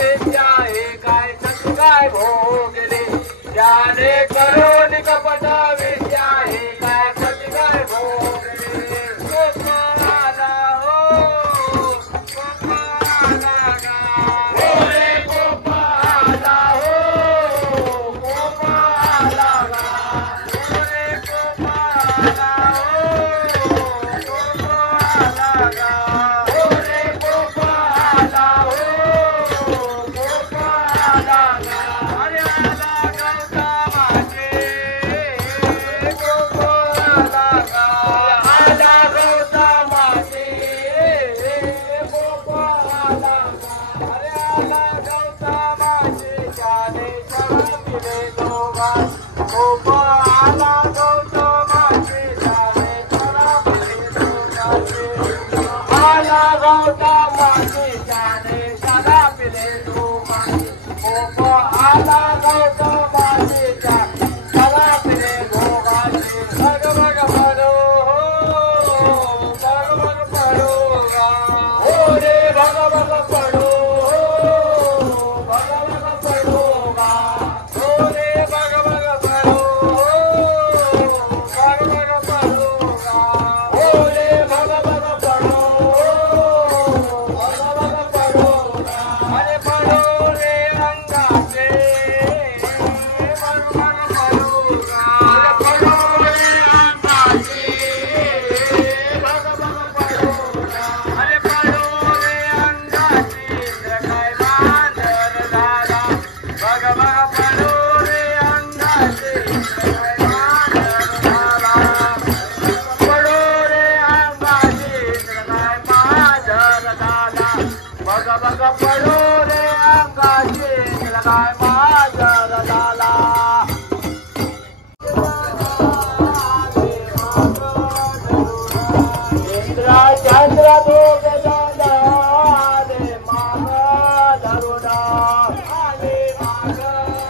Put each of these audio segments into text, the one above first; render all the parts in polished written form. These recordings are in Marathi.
विद्या हे काय सत काय भोगले ज्याने करून कपट विद्या हे काय सत काय भोगले गोपाला हो गोपाला गा हो रे गोपाला हो गोपाला गा हो रे गोपाला हो गोपाला गा हो रे गोपाला हो गोपाला गा अरे आला गौतमाचे गोपाला गा आला गौतमाचे गोपाला गा अरे आला गौतमाचे ज्याने शरणिले दोघा गोपाला गौतमाचे ज्याने शरणिले दोघाचे आला गौतमाचे ज्याने शरणिले दोघाचे गोपाला गौतमाचे ज्याने शरणिले दोघाचे भग भग पडो भग भग पडो हो रे भग भग पडो भग भग पडो हो रे भग भग पडो भग भग पडो हो रे भग भग पडो भग भग पडो अरे पडो रे अंगाचे भग भग पडो अरे पडो रे अंगाचे भग भग पडो अरे पडो रे अंगाचे काय बांधर झाला भग भग पडो रे अंगाचे काय बांधर झाला पडो रे अंगाचे काय बांधर झाला भग भग पडो रे अंगाचे काय बांधर झाला इंद्रा चंद्र दोघ जण आले माग धरुणा आले माग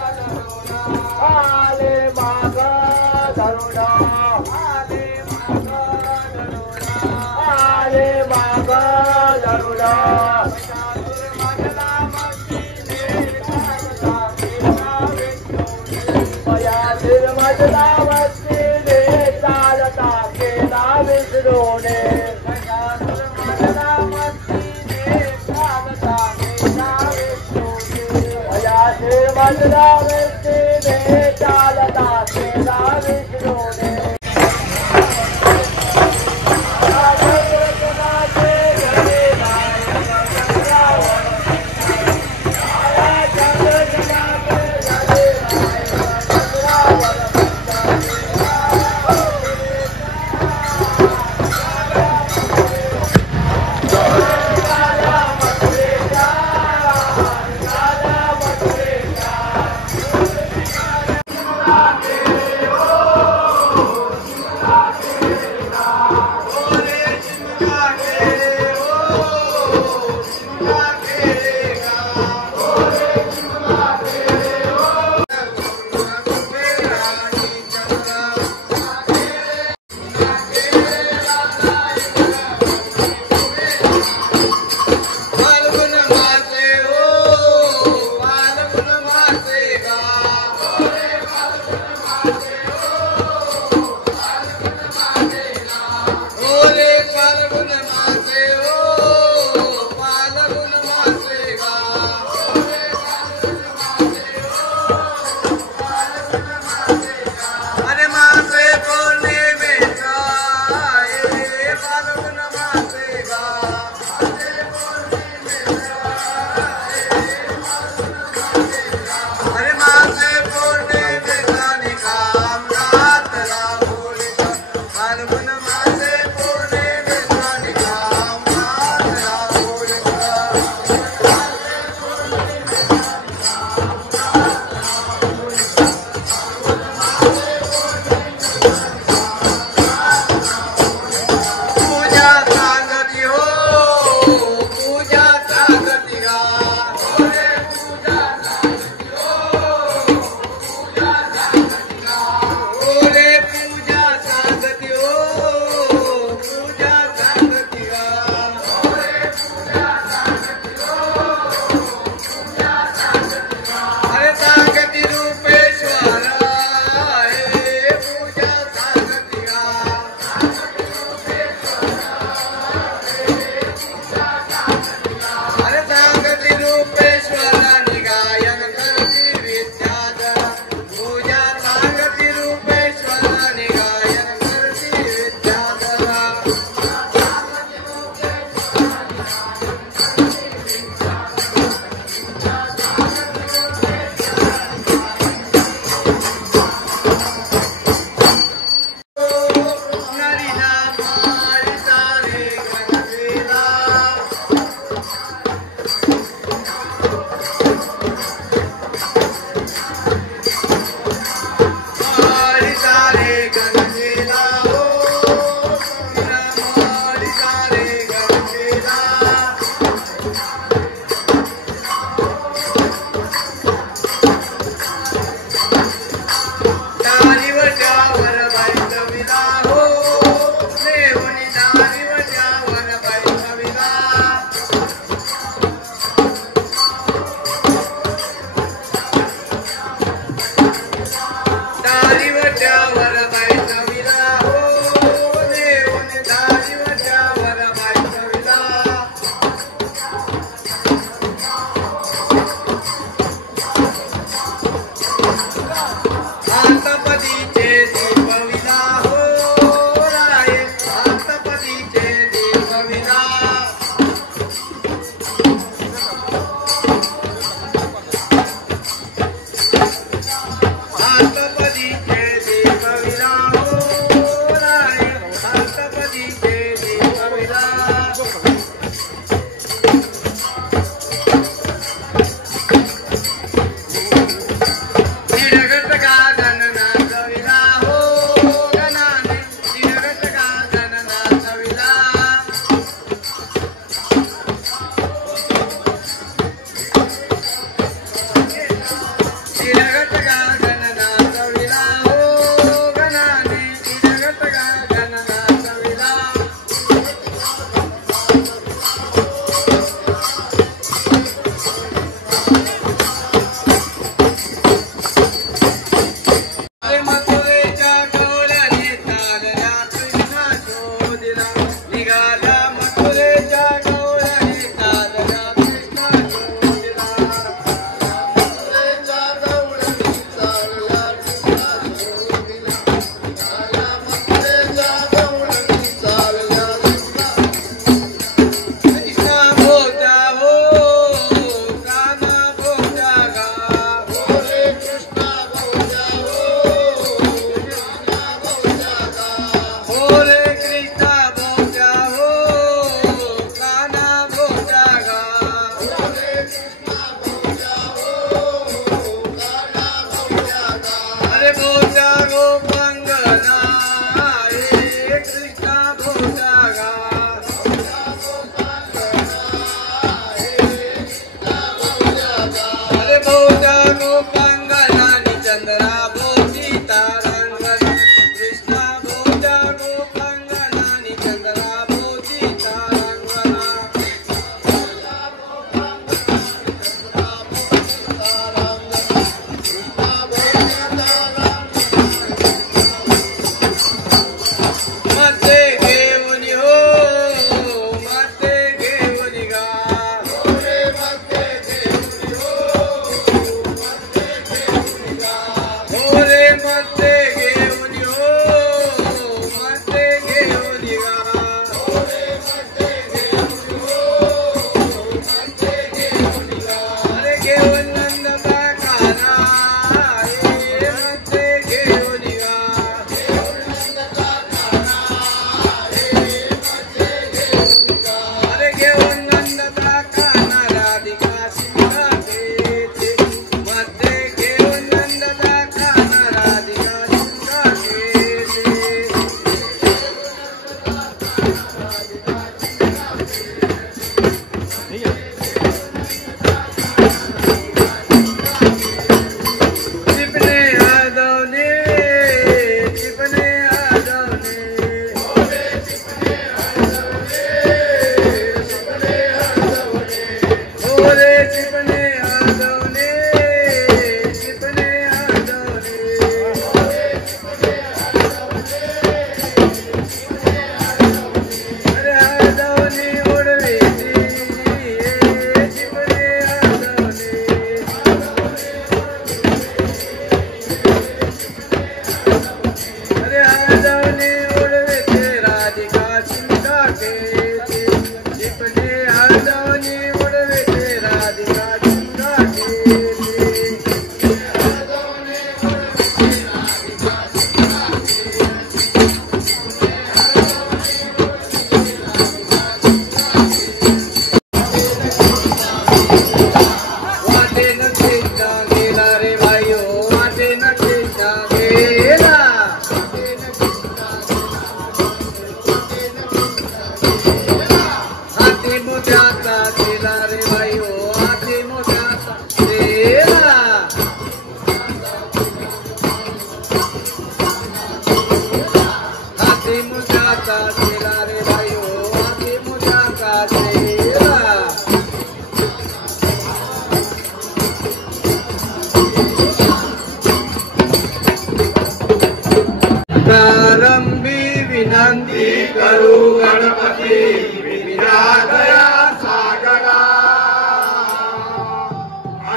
धरुणा आले माग धरुणा आले माग धरुणा आले माग धरुणा मजला वस्तीने चालता केला विसरोने मजला वस्तीने चालता केला विसरोने मजला वस्तीने चालता केला विसरोने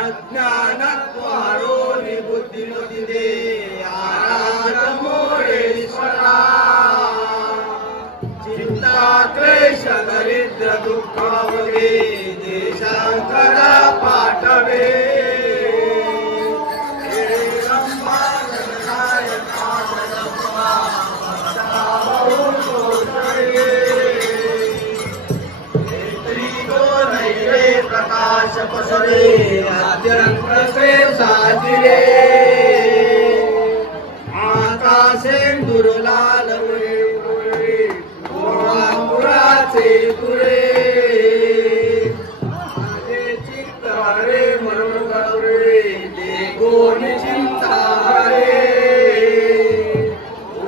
अज्ञानत्वारोनि बुद्धिमती दे आराधन मोरेश्वरा चिंता क्लेश दरिद्र दुःख वगे देशांतर पाठवे प्रकाश पसरे राजरंग से साजिरे आकाशे दुर्लाल पुराचे तुरे माझे चित्त हरे म्हणून गौरे देगोन चिंता हरे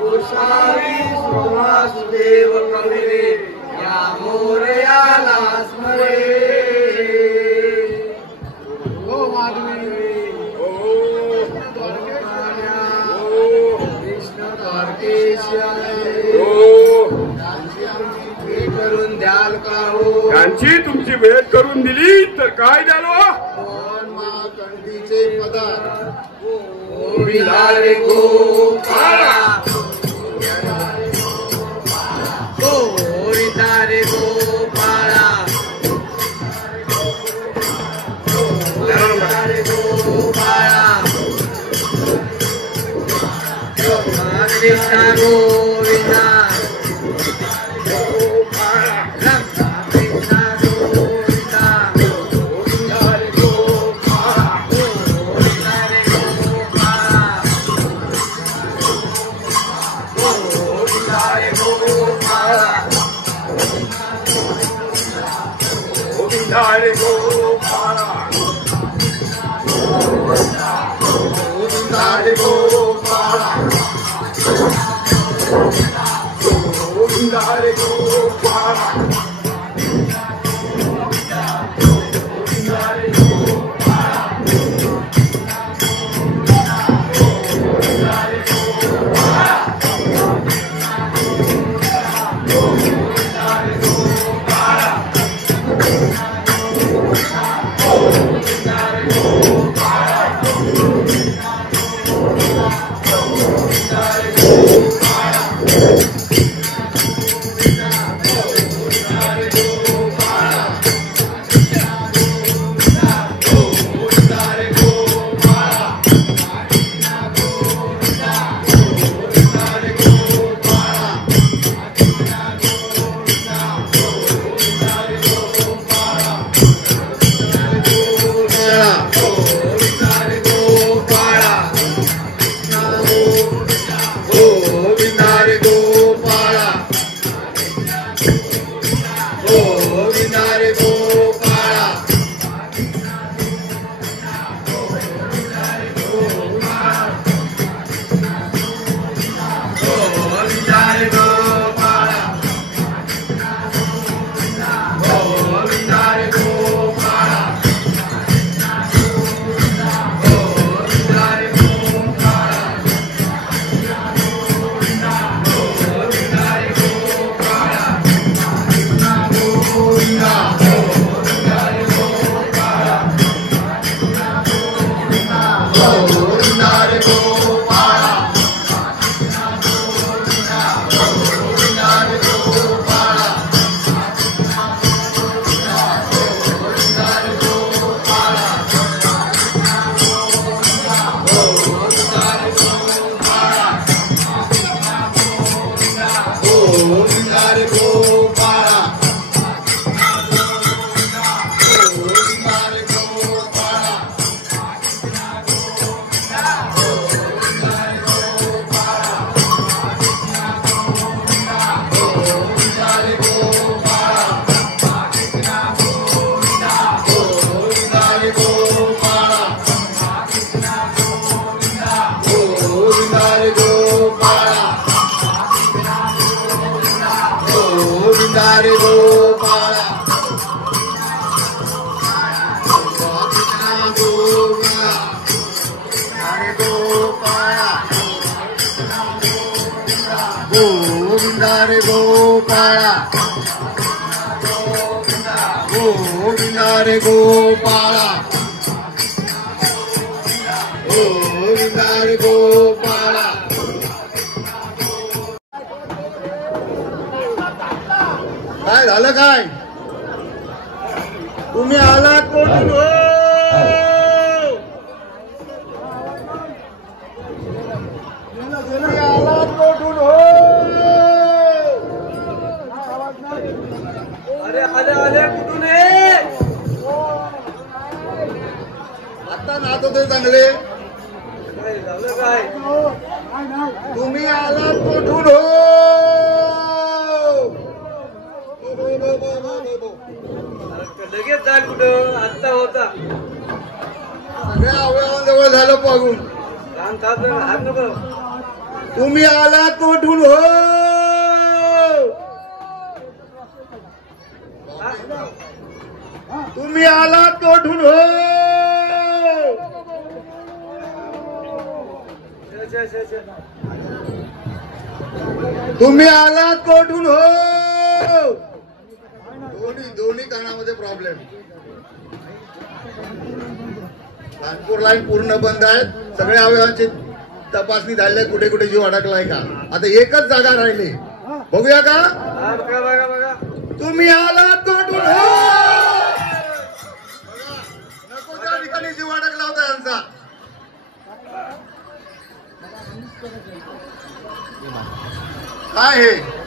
उषावी सोमासुदेव कविरे या मोरयाला स्मरे करून द्याल का हो त्यांची तुमची भेट करून दिली तर काय द्यालो कंठीचे पदार्थ गोविंदारे Gopala गोविंदारे Gopala गोविंदारे Gopala Krishna Govinda Hare Gopala, Hare Gopala, Hare Gopala. Hare Gopala, Hare Gopala, Govinda Hare Gopala, Govinda Hare Gopala, झालं काय? तुम्ही आलात कोठून हो? तुम्ही आलात कोठून हो? अरे आले आले कुठून आहे? आता नाच होते चांगले. काय झालं काय? तुम्ही आलात कोठून हो? लगेच जा कुठं आत्ता होता. सगळ्या अवयवांजवळ झालं पाहून. शांत हात नको. तुम्ही आलात कोठून हो? तुम्ही आलात कोठून हो? तुम्ही आलात कोठून हो? दोन्ही कानामध्ये प्रॉब्लेम. नागपूर लाईन पूर्ण बंद आहेत. सगळ्या अवयवांची तपासणी झाली. कुठे कुठे जीव अडकलाय का? आता एकच जागा राहिली. बघूया का? बघा बघा. तुम्ही आलात कोठून हो? नको त्या ठिकाणी जीव अडकला होता यांचा. काय हे?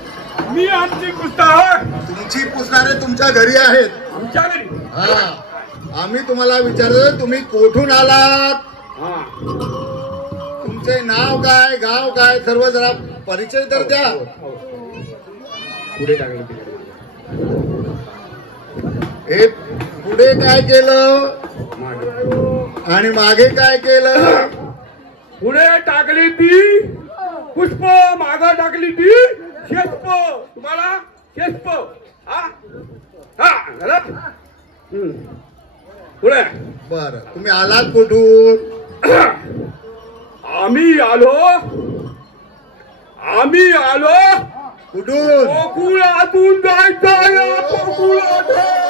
मी आमची पुस्तक तुमची पुसणारे तुमच्या घरी आहेत. आमच्या घरी. हा, आम्ही तुम्हाला विचारलं तुम्ही कोठून आलात? हा. तुमचे नाव काय, गाव काय, सर्व जरा परिचय तर द्या. पुढे टाकलं तिकडे. हे पुढे काय केलं मागे. आणि मागे काय केलं? पुढे टाकली ती पुष्प, माग टाकली ती शेष्प. तुम्हाला शेष्प. हा हा झालं. पुढे. बर, तुम्ही आलात कुठून? आम्ही आलो कुठून? गोकुळातून जायचं या गोकुळातून.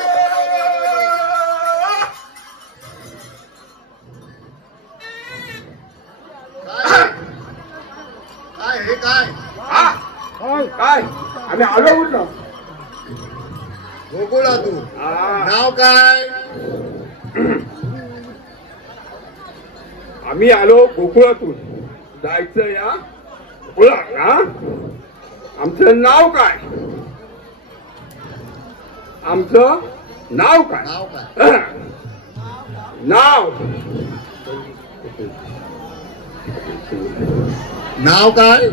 काय हे काय? हा? काय आम्ही आलो कुठलं? गोकुळातून. हा. नाव काय? आम्ही आलो गोकुळातून जायचं या गोकुळात. हा? आमचं नाव काय? आमचं नाव काय? नाव काय? नाव नाव काय?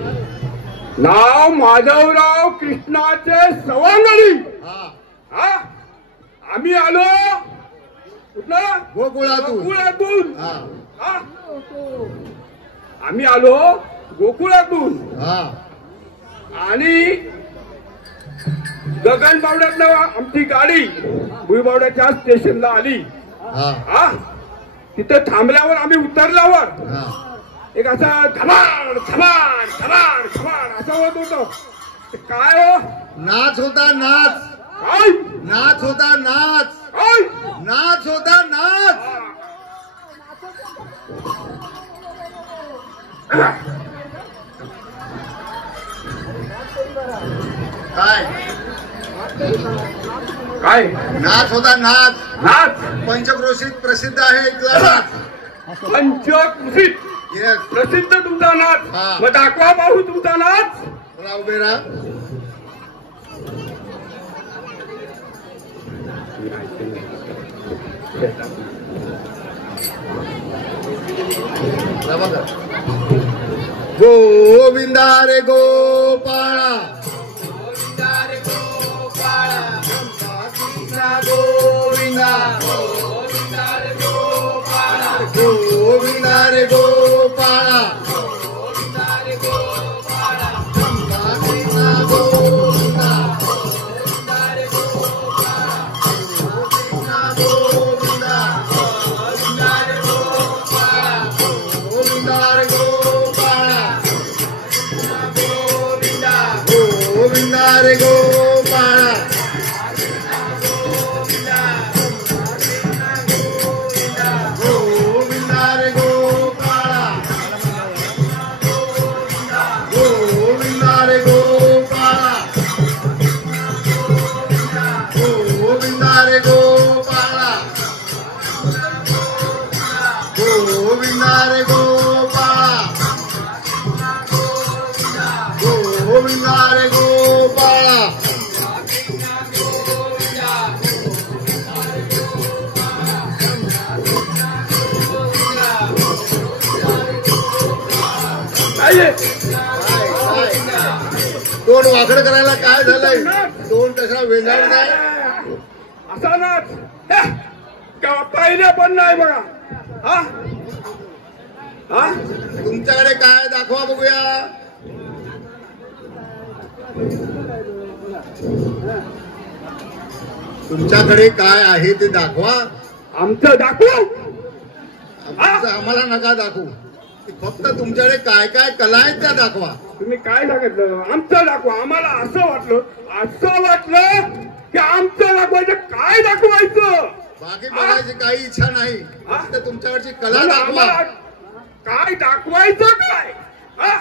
नाव माधवराव कृष्णाचे सवंगडी. हा, हा? आम्ही आलो कुठलं? गोकुळातून. गोकुळातून. हा, हा? आम्ही आलो गोकुळातून. हा. आणि गगनबावड्यातनं आमची गाडी भुईबावड्याच्या स्टेशनला आली. हा, हा? तिथं थांबल्यावर आम्ही उतरल्यावर हा. एक असा धमाड धमाड धमाड धमाड असं होत होतं. ते काय हो? नाच होता नाच. काय नाच होता नाच. काय? नाच होता नाच. काय? काय नाच होता नाच. नाच? पंचक्रोशीत प्रसिद्ध आहे इथला नाच. पंचकृषीत येस. प्रसिद्ध तुमचा नाच. हा. मग दाखवा पाहू तुमचा नाच. चला उभे राहा. चला बघा. गोविंदा रे गोपाळा, गोविंदा रे गोपाळा, कृष्णा गोविंदा, गोविंदा रे गोपाळा, गोविंदा रे गोपाळा, गोविंदा रे गोपाळा, कृष्णा गोविंदा, गोविंदा रे गोपाळा, कृष्णा गोविंदा, गोविंदा रे गोपाळा, गोविंदा रे गोपाळा, गोविंदा रे गोपाळा, गोविंदा रे गोपाळा. गोविंदा रे गोपाळा गोविंदा रे गोपाळा तोंड वाकड करायला काय झालंय तोंड तसा वेंदाळ नाही असा नाच का पहिले पण नाही बघा हा हा तुमच्याकडे काय दाखवा बघूया तुमच्याकडे काय आहे ते दाखवा आमचं दाखवू आम्हाला नका दाखवू फक्त तुमच्याकडे काय काय कला आहेत त्या दाखवा तुम्ही काय सांगितलं आमचं दाखवा आम्हाला असं वाटलं की आमचं दाखवायचं काय दाखवायचं बाकी बघायची काही इच्छा नाही फक्त तुमच्याकडची कला दाखवा काय दाखवायचं काय हा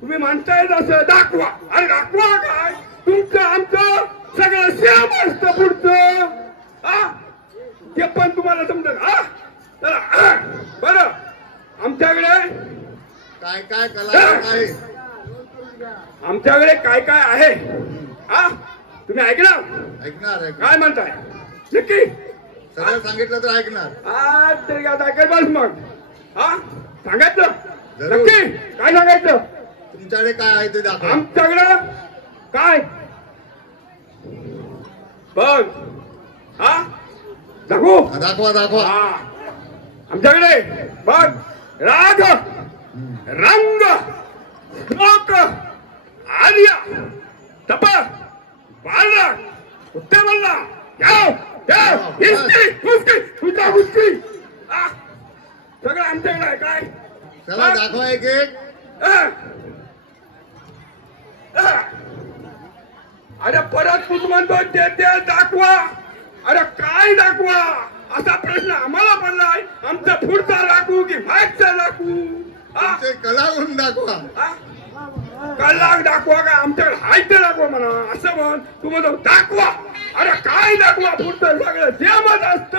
तुम्ही म्हणताय असं दाखवा अरे दाखवा काय तुमचं आमचं सगळं सेम असतं पुढचं हा ते पण तुम्हाला समजत हा चला बरं आमच्याकडे काय काय कला आहे आमच्याकडे काय काय आहे हा तुम्ही ऐकणार ऐकणार काय म्हणताय नक्की सगळं सांगितलं तर ऐकणार आज तरी आता ऐकाय बस मग हा सांगायचं जरूर. नक्की काय सांगायचं तुमच्याकडे काय आहे ते दाखवा आमच्याकडं काय बघ हा दाखवू दाखवा दाखवा हा आमच्याकडे बघ राग रंग श्लोक आर्या तप बालक उत्ते मल्ला तुझा गुस्ती सगळं आमच्याकडे आहे काय चला दाखवा एक एक अरे परत तूच म्हणतो ते दाखवा अरे काय दाखवा असा प्रश्न आम्हाला पडलाय आमचा पुढचा दाखवू की मागचा दाखवू तुमचे कला म्हणून दाखवा कलाक दाखवा का आमच्याकडे हाय ते दाखवा म्हणा असं म्हण तू म्हणतो दाखवा अरे काय दाखवा पुढचं सगळं सेमच असत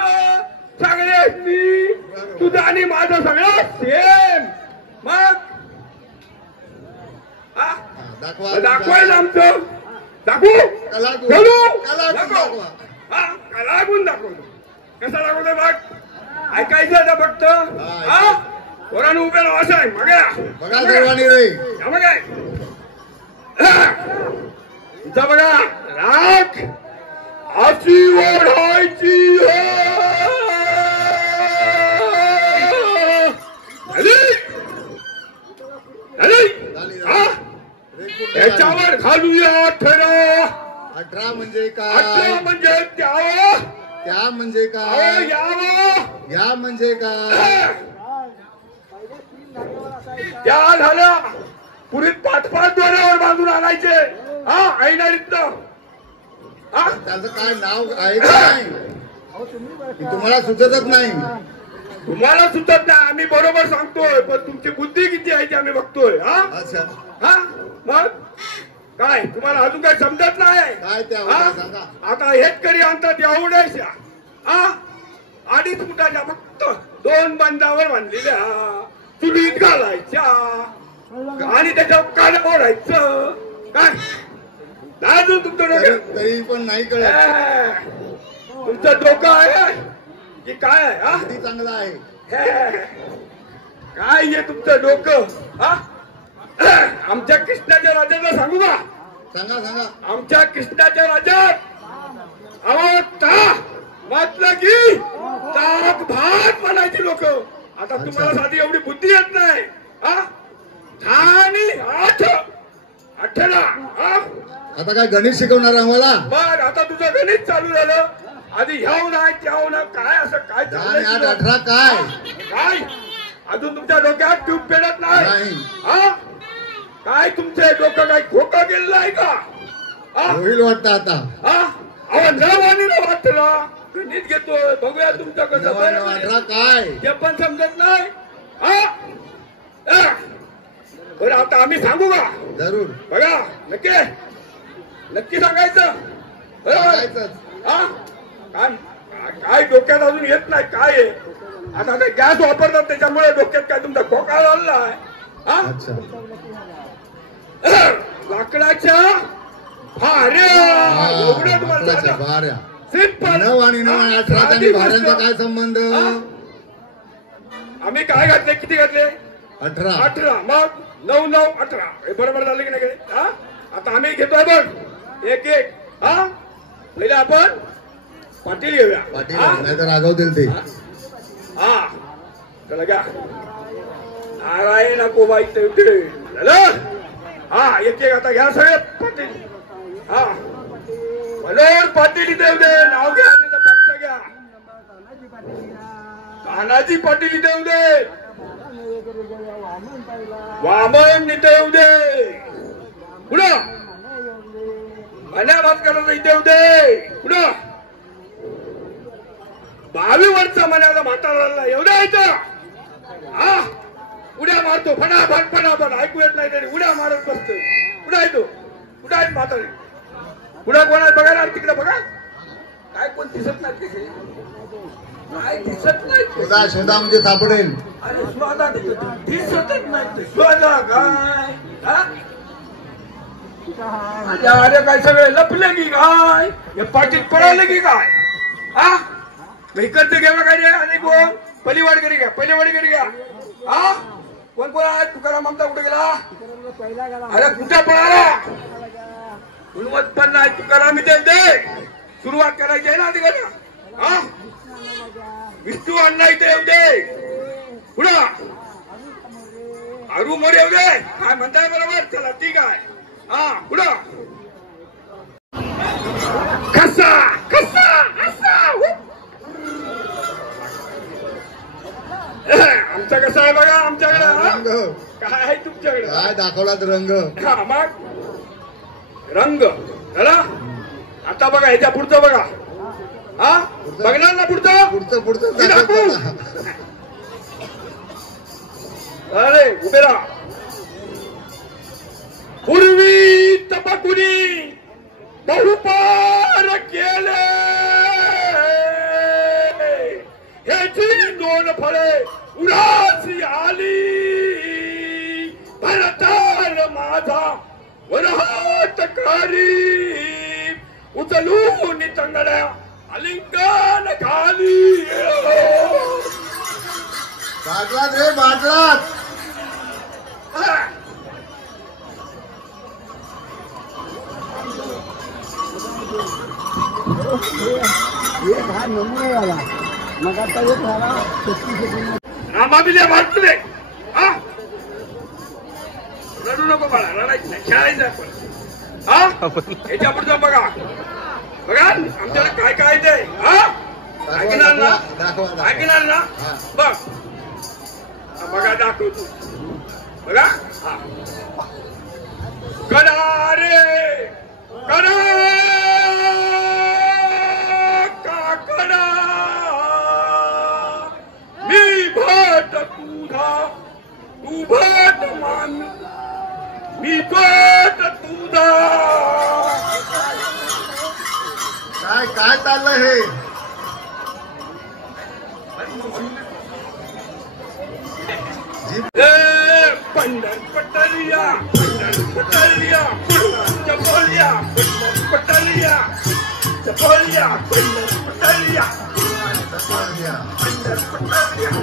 सगळ्यांनी तुझं आणि माझं सगळं सेम मग दाखवायचं आमचं दाखवू कला दाखव हा कला गुण दाखवतो कसा दाखवतो बघ ऐकायचं आता फक्त हा पोरानं उभे राहा असं आहे बघा सर्वांनी रे मग काय तुमचा बघा राख अशी ओढायची याच्यावर घालूया 18 म्हणजे काय 18 म्हणजे द्यावं त्या म्हणजे काय यावं या म्हणजे काय त्या झाल्या पुरीत 5-5 दोऱ्यावर बांधून आणायचे हा ऐनारीत त्याचं काय नाव आहे का नाही तुम्हाला सुचतच नाही तुम्हाला सुचत नाही आम्ही बरोबर सांगतोय पण तुमची बुद्धी किती आहे ती आम्ही बघतोय हा अच्छा हा मग काय तुम्हाला अजून काय समजत नाही काय त्या सांगा आता हेच करी आणतात एवढ्याशा हा 2.5 फुटाच्या फक्त 2 बंदावर बांधलेल्या चुलीत घालायच्या आणि त्याच्यावर काढा ओढायचं काय अजून तुमचं डोकं तरी पण नाही कळत तुमचं डोकं आहे की काय आहे हा किती चांगला आहे काय आहे तुमचं डोकं हा आमच्या कृष्णाच्या राजाला सांगू का सांगा सांगा आमच्या कृष्णाच्या राज्यात आवडता म्हटलं की ताक भात म्हणायची लोक आता तुम्हाला साधी एवढी बुद्धी येत नाही हा 8 आता काय गणित शिकवणार आम्हाला बर आता तुझं गणित चालू झालं आधी ह्याहून आहे त्याहून काय असं काय 18 काय काय अजून तुमच्या डोक्यात ट्यूब पेडत नाही हा काय तुमचे डोकं काय खोकं गेलेलं आहे का होईल वाटतं आता हा अहो नवानीला वाटलं गणित घेतोय बघूया तुमचं कसं 18 काय हे पण समजत नाही हा बरं आता आम्ही सांगू का जरूर बघा नक्की सांगायचं बरोबर सांगायचंच. हा काय काय डोक्यात अजून येत नाही काय आहे आता ते गॅस वापरतात त्याच्यामुळे डोक्यात काय तुमचा खोका झालाय हा अच्छा लाकडाच्या भाऱ्या एवढं तुम्हाला लाकडाच्या साधं. भाऱ्या सिंपल 9 आणि 9 आणि 18 आणि भाऱ्यांचा काय संबंध आम्ही काय घातले किती घातले 18 18 मग 9 9 18 हे बरोबर झालं की नाही हा आता आम्ही घेतोय बघ एक एक हा पहिले आपण पाटील घेऊया पाटील हा? नाही तर रागवतील ते हा चला घ्या नारायण कोबाई झालं हा एक एक आता घ्या सगळे पाटील हा मनोहर पाटील इथे येऊ दे नाव घ्या त्याचा पक्ष घ्या तानाजी पाटील इथे येऊ दे वामन इथे येऊ दे पुढं अन्या भास्करांचा इथे येऊ दे पुढं 22 वर्ष मनाचा म्हातारा येऊ दे इथं हा उड्या मारतो फटाफट फटाफट ऐकू येत नाही तरी उड्या मारत बसतो पुढे येतो कुठे आहेत म्हातारे पुढे कोण आहे बघा ना तिकडे बघा काय कोण दिसत नाही तिथे काय दिसत नाही शोधा म्हणजे सापडेल अरे स्वादा दिसतच नाही स्वादा काय हा? अरे काय सगळे लपले की काय हे पाटील पळाले की काय हा इकडचं घ्यावा काय रे आणि कोण पलीवाड करी घ्या पलीवाडी करी घ्या हा कोण कोण आहे तुकाराम आमचा कुठे गेला अरे कुठे पळाला गुणवत पण नाही तुकाराम इथे दे सुरुवात करायची आहे ना तिकडे हा विष्णू अण्णा इथे येऊ दे पुढं अरू मोरे येऊ दे काय म्हणताय बरोबर चला ठीक आहे हा पुढं कसा कसा असा आमचा कसा आहे बघा आमच्याकडे रंग काय आहे तुमच्याकडे काय दाखवलात रंग हा मग रंग चला आता बघा ह्याच्या पुढचं बघा हा बघणार ना पुढचं पुढचं पुढचं मी दाखवत दाखवू? चला. अरे उभे राहा पूर्वी तपकुनी बहुपार केले ह्याची 2 फळे उरासी आली भरतार माझा वरहाटकारी उचलून तंगड्या अलिंगन खाली बाटलात रे बाटलात मग आता एक झाला 36 सेकंद रामाबिल्या वाटले हा रडू नको बाळा रडायचं नाही खेळायचं आपण हा याच्या पुढचं बघा बघा आमच्याकडे काय काय ते हा ऐकणार ना दाखवा ऐकणार ना हा. बघ हा, बघा दाखवतो बघा हा कडा रे कडा काकडा मी भट तुझा तू भट मान मी भट तुझा काय काय चाललं हे पंढर पटलिया चपोलिया पंढर पटलिया चपोलिया पंढर पटलिया पंढर पटलिया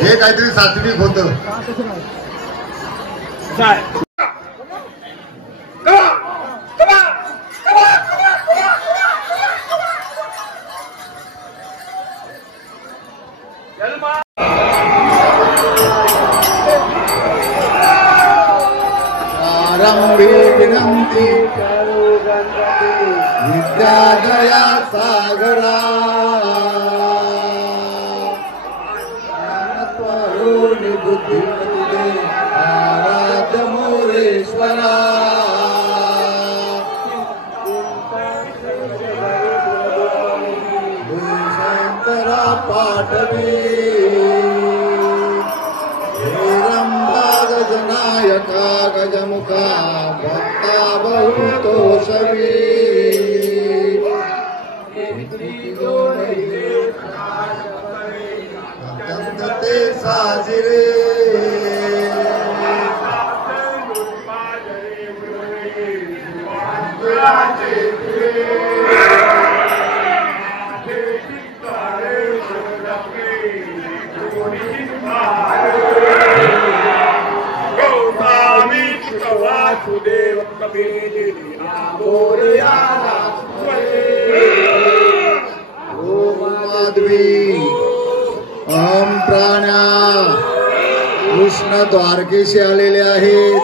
हे काहीतरी सात्विक होतं काय आरंभी विनंती विद्यादया सागरा ज्ञानत्वरूढि बुद्धिमती आराध्य मोरेश्वरा भूषंकरा पाठवी हे रंभा गजना विनायका गजमुखा भक्ता बहुतो सवी अत्यंत ते साजिरे वासुदेव माधवी अहम प्राण्या कृष्ण द्वारकेशी आलेले आहेत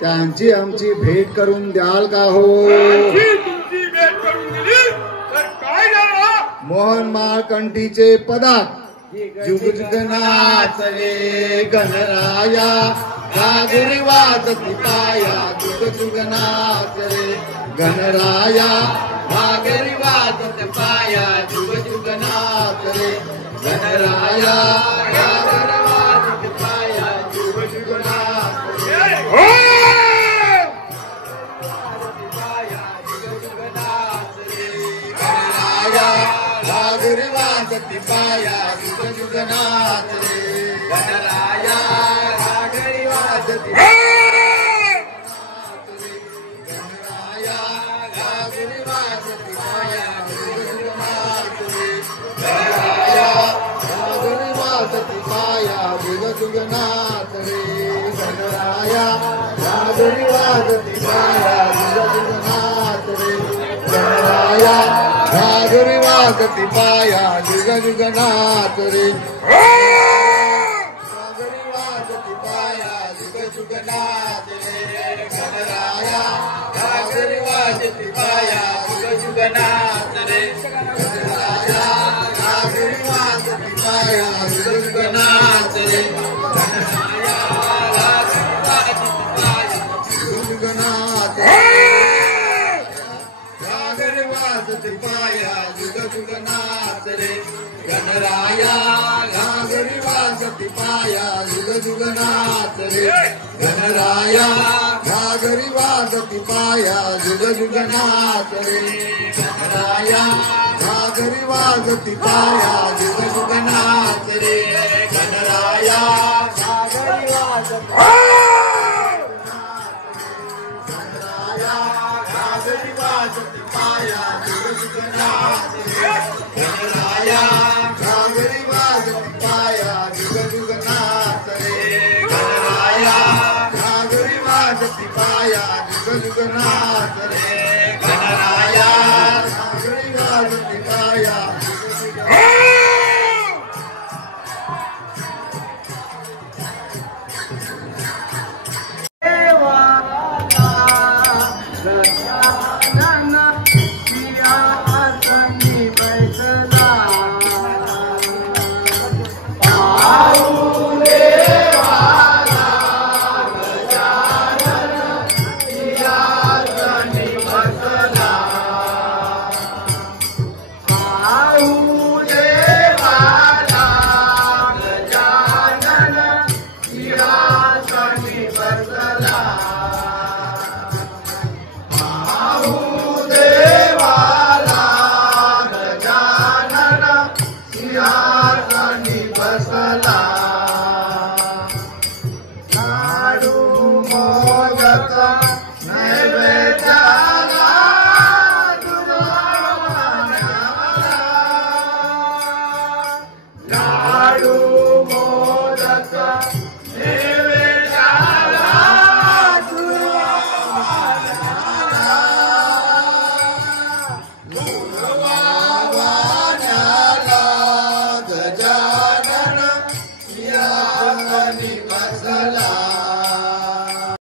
त्यांची आमची भेट करून द्याल का हो तुमची भेट करून दिली तर काय झालं मोहन माळकंठीचे पदार्थ जुग जुगनाथ रे गणराया घागरी वाजती पाया जुग जुगनाथ रे गणराया घागरी वाजती पाया जुग जुगनाथ रे गणराया घागरी वाजती पाया जुग जुगनाथ रे गणराया घागरी वाजती पाया जुग जुगनाथ रे गणराया घागरी वाजती गणराया घागरी वाजती पाया जुग जुगनाथ रे गणराया घागरी वाजती पाया जुग जुगनाथ रे गणराया घागरी वाजती पाया जुग जुगनाथ रे गणराया घागरी वाजती पाया जुग जुगनाथ रे घागरी वाजती पाया जुग जुगनाथ रे गणराया घागरी वाजती पाया जुग जुगनाथ रे गणराया घागरी वाजती पाया जुग जुगनाथ रे गणराया घागरी वाजती पाया जुग जुगनाथ रे घागरी वाजती पाया जुग जुगनाथ रे गणराया घागरी वाजती पाया जुग जुगनाथ रे गणराया घागरी वाजती पाया जुग जुगनाथ रे गणराया घागरी वाजती पाया जुग जुगनाथ रे गणराया घागरी वाजती गणराया घागरी वाजती पाया जुग जुगनाथ रे गणराया घागरी वाजती पाया जुग जुगनाथ रे गणराया घागरी वाजती पाया जुग जुगनाथ रे गणराया घागरी वाजती पाया गजानन या बसला